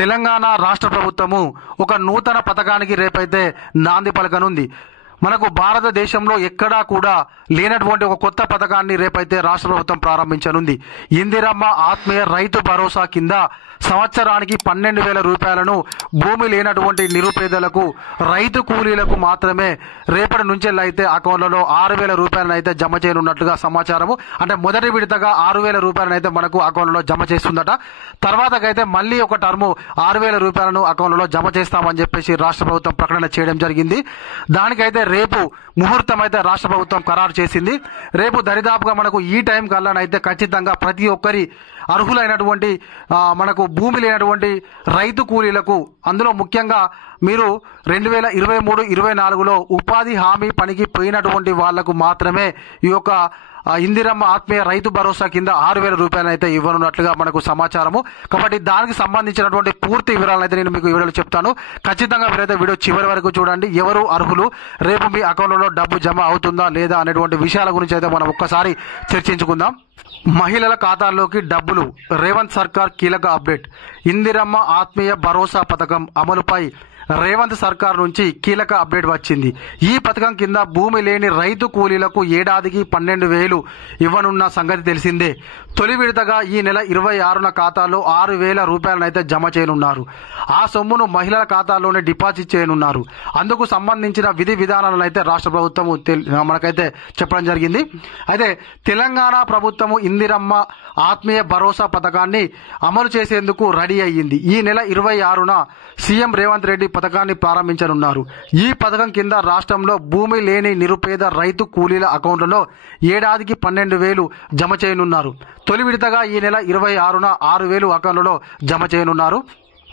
తెలంగాణ రాష్ట్ర ప్రభుత్వము ఒక నూతన పథకానికి రేపైతే నాంది పలకనుంది. మనకు భారతదేశంలో ఎక్కడా కూడా లేనటువంటి ఒక కొత్త పథకాన్ని రేపైతే రాష్ట్ర ప్రభుత్వం ప్రారంభించనుంది. ఇందిరమ్మ ఆత్మీయ రైతు భరోసా కింద సంవత్సరానికి 12,000 రూపాయలను భూమి లేనటువంటి నిరుపేదలకు రైతు కూలీలకు మాత్రమే రేపటి నుంచి అయితే అకౌంట్లలో 6,000 రూపాయలను అయితే జమ చేయనున్నట్లుగా సమాచారము. అంటే మొదటి విడతగా 6,000 రూపాయలను అయితే మనకు అకౌంట్లలో జమ చేస్తుందట. తర్వాతకైతే మళ్ళీ ఒక టర్ము 6,000 రూపాయలను అకౌంట్లలో జమ చేస్తామని చెప్పేసి రాష్ట్ర ప్రభుత్వం ప్రకటన చేయడం జరిగింది. దానికైతే రేపు ముహూర్తం అయితే రాష్ట్ర ప్రభుత్వం ఖరారు చేసింది. రేపు దరిదాపుగా మనకు ఈ టైం కల్లానైతే ఖచ్చితంగా ప్రతి ఒక్కరి అర్హులైనటువంటి మనకు భూమి లేనటువంటి రైతు కూలీలకు, అందులో ముఖ్యంగా మీరు 2023-24లో ఉపాధి హామీ పనికి పోయినటువంటి వాళ్లకు మాత్రమే ఈ యొక్క ఇందిరమ్మ ఆత్మీయ రైతు భరోసా కింద 6,000 రూపాయలు అయితే ఇవ్వనున్నట్లుగా మనకు సమాచారము. కాబట్టి దానికి సంబంధించినటువంటి పూర్తి వివరాలు అయితే నేను మీకు వీడియోలో చెప్తాను. ఖచ్చితంగా మీరైతే వీడియో చివరి వరకు చూడండి. ఎవరు అర్హులు, రేపు మీ అకౌంట్లలో డబ్బు జమ అవుతుందా లేదా అనేటువంటి విషయాల గురించి అయితే మనం ఒక్కసారి చర్చించుకుందాం. మహిళల ఖాతాల్లోకి డబ్బులు, రేవంత్ సర్కార్ కీలక అప్డేట్. ఇందిరమ్మ ఆత్మీయ భరోసా పథకం అమలుపై రేవంత్ సర్కార్ నుంచి కీలక అప్డేట్ వచ్చింది. ఈ పథకం కింద భూమి లేని రైతు కూలీలకు ఏడాదికి 12,000 ఇవ్వనున్న సంగతి తెలిసిందే. తొలి విడతగా ఈ నెల 26న ఖాతాలో 6,000 రూపాయలనైతే జమ చేయనున్నారు. ఆ సొమ్మును మహిళల ఖాతాలోనే డిపాజిట్ చేయనున్నారు. అందుకు సంబంధించిన విధి విధానాలను అయితే రాష్ట్ర ప్రభుత్వం మనకైతే చెప్పడం జరిగింది. అయితే తెలంగాణ ప్రభుత్వము ఇందిరమ్మ ఆత్మీయ భరోసా పథకాన్ని అమలు చేసేందుకు రెడీ అయ్యింది. ఈ నెల 26న సీఎం రేవంత్ రెడ్డి పథకాన్ని ప్రారంభించనున్నారు. ఈ పథకం కింద రాష్ట్రంలో భూమి లేని నిరుపేద రైతు కూలీల అకౌంట్లలో ఏడాదికి 12,000 జమ చేయనున్నారు. తొలి విడతగా ఈ నెల 26న 6,000 అకౌంట్లలో జమ చేయనున్నారు.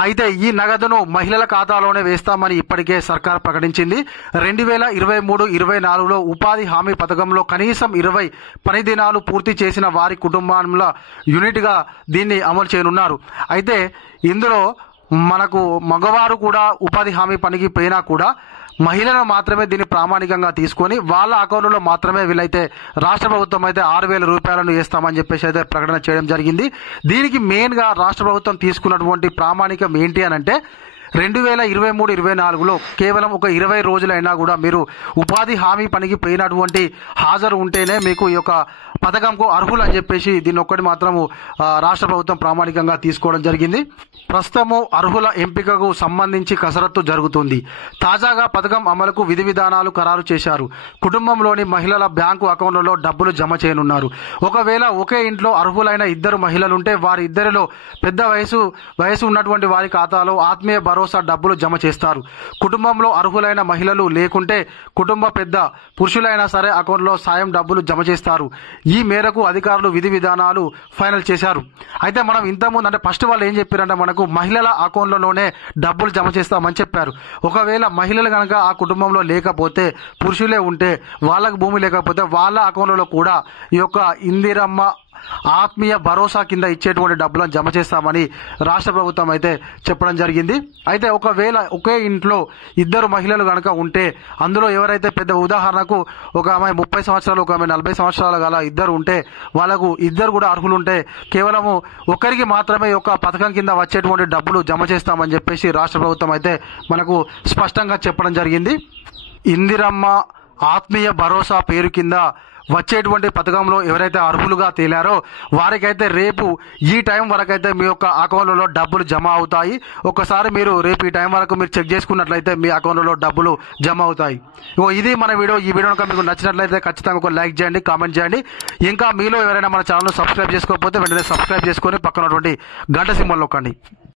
అయితే ఈ నగదును మహిళల ఖాతాలోనే వేస్తామని ఇప్పటికే సర్కార్ ప్రకటించింది. 2023-24లో ఉపాధి హామీ పథకంలో కనీసం 20 పని దినాలు పూర్తి చేసిన వారి కుటుంబాల యూనిట్గా దీన్ని అమలు చేయనున్నారు. అయితే ఇందులో మనకు మగవారు కూడా ఉపాధి హామీ పనికి పోయినా కూడా మహిళలను మాత్రమే దీన్ని ప్రామాణికంగా తీసుకొని వాళ్ళ అకౌంట్లో మాత్రమే వీళ్ళైతే రాష్ట్ర ప్రభుత్వం అయితే 6,000 రూపాయలను వేస్తామని చెప్పేసి అయితే ప్రకటన చేయడం జరిగింది. దీనికి మెయిన్గా రాష్ట్ర ప్రభుత్వం తీసుకున్నటువంటి ప్రామాణికం ఏంటి అని అంటే 2023-24లో కేవలం ఒక 20 రోజులైనా కూడా మీరు ఉపాధి హామీ పనికి పోయినటువంటి హాజరు ఉంటేనే మీకు ఈ యొక్క పథకంకు అర్హులు అని చెప్పేసి దీన్ని ఒక్కటి మాత్రము రాష్ట్ర ప్రభుత్వం ప్రామాణికంగా తీసుకోవడం జరిగింది. ప్రస్తుతము అర్హుల ఎంపికకు సంబంధించి కసరత్తు జరుగుతుంది. తాజాగా పథకం అమలుకు విధి విధానాలు ఖరారు చేశారు. కుటుంబంలోని మహిళల బ్యాంకు అకౌంట్లలో డబ్బులు జమ చేయనున్నారు. ఒకవేళ ఒకే ఇంట్లో అర్హులైన 2 మహిళలుంటే వారి ఇద్దరిలో పెద్ద వయసు ఉన్నటువంటి వారి ఖాతాలో ఆత్మీయ భరోసా డబ్బులు జమ చేస్తారు. కుటుంబంలో అర్హులైన మహిళలు లేకుంటే కుటుంబ పెద్ద పురుషులైనా సరే అకౌంట్లో సాయం డబ్బులు జమ చేస్తారు. ఈ మేరకు అధికారులు విధి విధానాలు ఫైనల్ చేశారు. అయితే మనం ఇంతకుముందు అంటే ఫస్ట్ వాళ్ళు ఏం చెప్పారంటే మనకు మహిళల అకౌంట్లలోనే డబ్బులు జమ చేస్తామని చెప్పారు. ఒకవేళ మహిళలు కనుక ఆ కుటుంబంలో లేకపోతే, పురుషులే ఉంటే, వాళ్ళకు భూమి లేకపోతే వాళ్ళ అకౌంట్లలో కూడా ఈ యొక్క ఇందిరమ్మ ఆత్మీయ భరోసా కింద ఇచ్చేటువంటి డబ్బులను జమ చేస్తామని రాష్ట్ర ప్రభుత్వం అయితే చెప్పడం జరిగింది. అయితే ఒకవేళ ఒకే ఇంట్లో 2 మహిళలు కనుక ఉంటే, అందులో ఎవరైతే పెద్ద ఉదాహరణకు ఒక ఆమె 30 సంవత్సరాలు, ఒక ఆమె 40 సంవత్సరాలు గల 2 ఉంటే వాళ్ళకు 2 కూడా అర్హులు ఉంటే కేవలము ఒకరికి మాత్రమే ఈ యొక్క పథకం కింద వచ్చేటువంటి డబ్బులు జమ చేస్తామని చెప్పేసి రాష్ట్ర ప్రభుత్వం అయితే మనకు స్పష్టంగా చెప్పడం జరిగింది. ఇందిరమ్మ ఆత్మీయ భరోసా పేరు కింద వచ్చేటువంటి పథకంలో ఎవరైతే అర్హులుగా తేలారో వారికైతే రేపు ఈ టైం వరకైతే మీ యొక్క అకౌంట్లలో డబ్బులు జమ అవుతాయి. ఒకసారి మీరు రేపు ఈ టైం వరకు మీరు చెక్ చేసుకున్నట్లయితే మీ అకౌంట్లలో డబ్బులు జమ అవుతాయి. ఇది మన వీడియో. ఈ వీడియో కనుక మీకు నచ్చినట్లయితే ఖచ్చితంగా ఒక లైక్ చేయండి, కామెంట్ చేయండి. ఇంకా మీలో ఎవరైనా మన ఛానల్ సబ్స్క్రైబ్ చేసుకోకపోతే వెంటనే సబ్స్క్రైబ్ చేసుకొని పక్కనటువంటి గంట సింబల్ నొక్కండి.